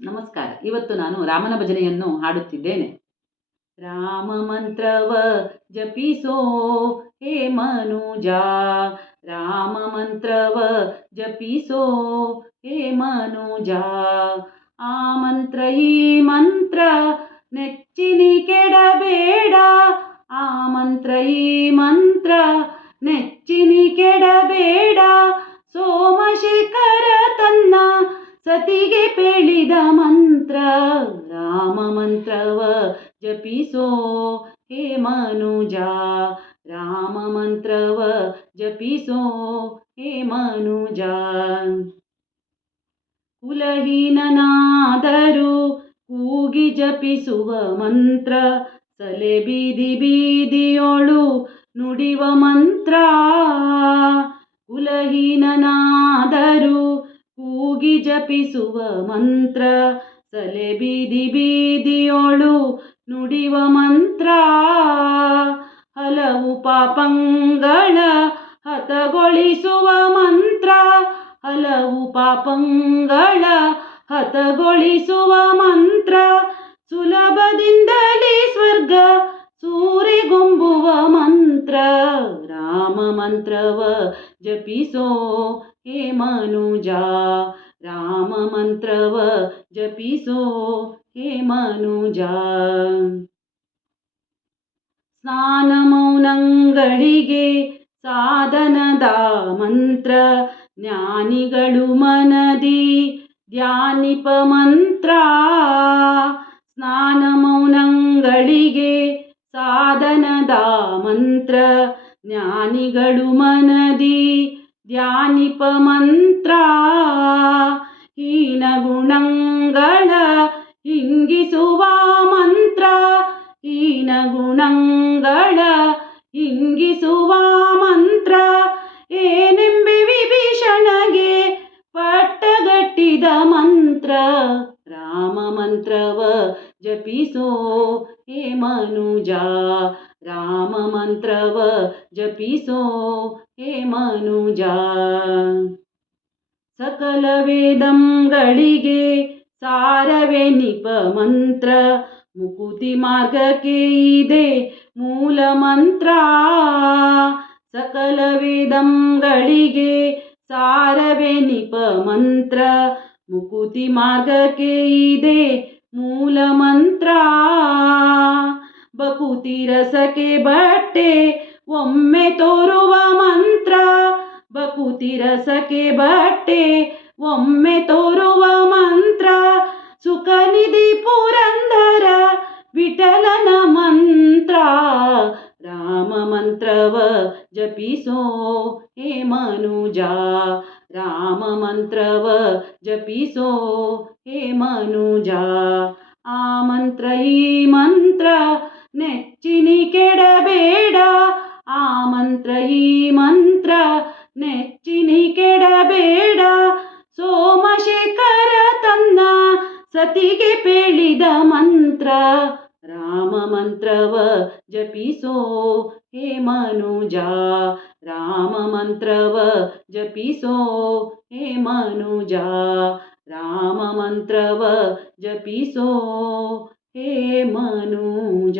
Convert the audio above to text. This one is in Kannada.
ನಮಸ್ಕಾರ. ಇವತ್ತು ನಾನು ರಾಮನ ಭಜನೆಯನ್ನು ಹಾಡುತ್ತಿದ್ದೇನೆ. ರಾಮ ಮಂತ್ರವ ಜಪಿಸೋ ಹೇ ಮನುಜ, ರಾಮ ಮಂತ್ರವ ಜಪಿಸೋ ಹೇ ಮನುಜ. ಆ ಮಂತ್ರ ಈ ಮಂತ್ರ ನೆಚ್ಚಿನಿ ಕೆಡಬೇಡ, ಆ ಮಂತ್ರ ಈ ಮಂತ್ರ ನೆಚ್ಚಿನಿ ಕೆಡಬೇಡ. ಸೋಮಶೇಖರ ತನ್ನ ಸತಿಗೆ ಪೇಳಿದ ಮಂತ್ರ, ರಾಮ ಮಂತ್ರವ ಜಪಿಸೋ ಹೇ ಮನುಜ, ರಾಮ ಮಂತ್ರವ ಜಪಿಸೋ ಹೇ ಮನುಜ. ಕುಲಹೀನನಾದರೂ ಕೂಗಿ ಜಪಿಸುವ ಮಂತ್ರ, ಸಲೆ ಬೀದಿ ಬೀದಿಯೋಳು ನುಡಿವ ಮಂತ್ರ. ಕುಲಹೀನನಾದರೂ ಕೂಗಿ ಜಪಿಸುವ ಮಂತ್ರ, ಸಲೆ ಬೀದಿ ಬೀದಿಯೋಳು ನುಡಿವ ಮಂತ್ರ. ಹಲವು ಪಾಪಂಗಳ ಹತಗೊಳಿಸುವ ಮಂತ್ರ, ಹಲವು ಪಾಪಂಗಳ ಹತಗೊಳಿಸುವ ಮಂತ್ರ. ಸುಲಭದಿಂದಲೇ ಸ್ವರ್ಗ ಸೂರೆಗೊಂಬುವ ಮಂತ್ರ, ರಾಮ ಮಂತ್ರವ ಜಪಿಸೋ ಹೇ ಮನುಜ, ರಾಮ ಮಂತ್ರವ ಜಪಿಸೋ ಹೇ ಮನುಜ. ಸ್ನಾನ ಮೌನಗಳಿಗೆ ಸಾಧನದ ಮಂತ್ರ, ಜ್ಞಾನಿಗಳು ಮನದಿ ಧ್ಯಾನಿಪ ಮಂತ್ರ. ಸ್ನಾನ ಮೌನಗಳಿಗೆ ಸಾಧನದ ಮಂತ್ರ, ಜ್ಞಾನಿಗಳು ಮನದಿ ಧ್ಯಾನಿಪ ಮಂತ್ರ. ಹೀನ ಗುಣಗಳ ಹಿಂಗಿಸುವ ಮಂತ್ರ, ಹೀನ ಗುಣಗಳ ಹಿಂಗಿಸುವ ಮಂತ್ರ. ಏನೆಂಬೆ ವಿಭೀಷಣಗೆ ಪಟ್ಟಗಟ್ಟಿದ ಮಂತ್ರ, ರಾಮ ಮಂತ್ರವ ಜಪಿಸೋ ಹೇ ಮನುಜ, ರಾಮ ಮಂತ್ರವ ಜಪಿಸೋ ಹೇ ಮನುಜ. ಸಕಲ ವೇದಂಗಳಿಗೆ ಸಾರವೆನಿಪ ಮಂತ್ರ, ಮುಕುತಿ ಮಾರ್ಗಕ್ಕೆ ಇದೆ ಮೂಲ ಮಂತ್ರ. ಸಕಲ ವೇದಂಗಳಿಗೆ ಸಾರವೆನಿಪ ಮಂತ್ರ, ಮುಕುತಿ ಮಾರ್ಗಕ್ಕೆ ಇದೆ ಮೂಲ ಮಂತ್ರ. ಬಕುತಿ ರಸಕ್ಕೆ ಬಟ್ಟೆ ಒಮ್ಮೆ ತೋರುವ ಮಂತ್ರ, ಬಕುತಿ ರಸಕ್ಕೆ ಬಟ್ಟೆ ಒಮ್ಮೆ ತೋರುವ ಮಂತ್ರ. ಸುಖನಿಧಿ ಪುರಂದರ ವಿಠಲನ ಮಂತ್ರ, ರಾಮ ಮಂತ್ರವ ಜಪಿಸೋ ಹೇ ಮನುಜ, ರಾಮ ಮಂತ್ರವ ಜಪಿಸೋ ಹೇ ಮನುಜ. ಆ ಮಂತ್ರ ಈ ಮಂತ್ರ ನೆಚ್ಚಿನಿ ಕೆಡಬೇಡ, ಆ ಮಂತ್ರ ಈ ಮಂತ್ರ ನೆಚ್ಚಿನಿ ಕೆಡಬೇಡ. ಸೋಮಶೇಖರ ತನ್ನ ಸತಿಗೆ ಪೇಳಿದ ಮಂತ್ರ, ರಾಮ ಮಂತ್ರವ ಜಪಿಸೋ ಹೇ ಮನುಜ, ರಾಮ ಮಂತ್ರವ ಜಪಿಸೋ ಹೇ ಮನುಜ, ರಾಮ ಮಂತ್ರವ ಜಪಿಸೋ ಹೇ ಮನುಜ.